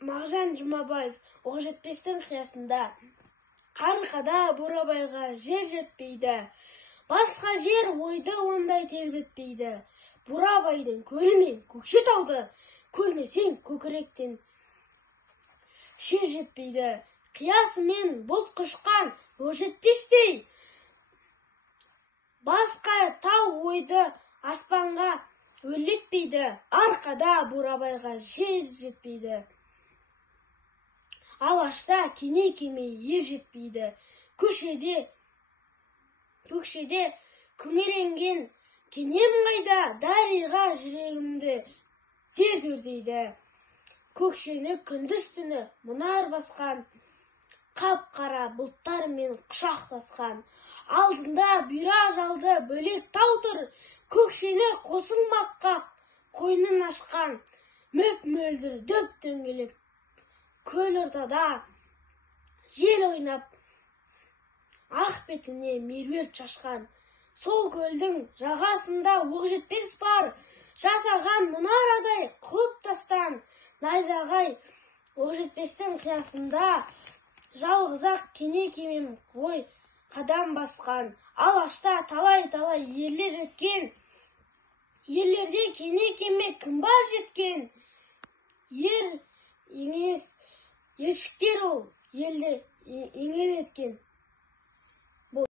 Мағжан Жұмабаев Оқжетпестің қиясында. Қарқада Бурабайға жер жетпейді. Басқа жер ойды ондай тербетпейді. Бурабайдың көлі мен Көкшетауды көрмесең көкіректен шер жетпейді. Қиясымен бұлт құшқан Оқжетпестей. Басқа тау ойды аспанға өрлетпейді. Арқада Бурабайға жер жетпейді. Алашта кеме ер жетпейді. Көкшеде күңіренген кенем қайда, дариға жүрегімді дерт өртейді. Көкшені күндіз түні мұнар басқан, қап-қара бұлттармен құшақтасқан. Алдында бұйра жалды бөлек тау тұр, көкшені қосылмаққа қойнын ашқан. Мөп-мөлдір дөп дөңгелек көл ортада жел ойнап, ақ бетіне меруерт шашқан. Сол көлдің жағасында Оқжетпес бар, жасаған мұнарадай құлыптастан. Найзағай Оқжетпестің қиясында жалғыз-ақ кемем ой қадам басқан. Алашта талай-талай ерлер өткен, ерлерде кеме кім бар жеткен. Ер емес ершіктер ол елді еңер еткен.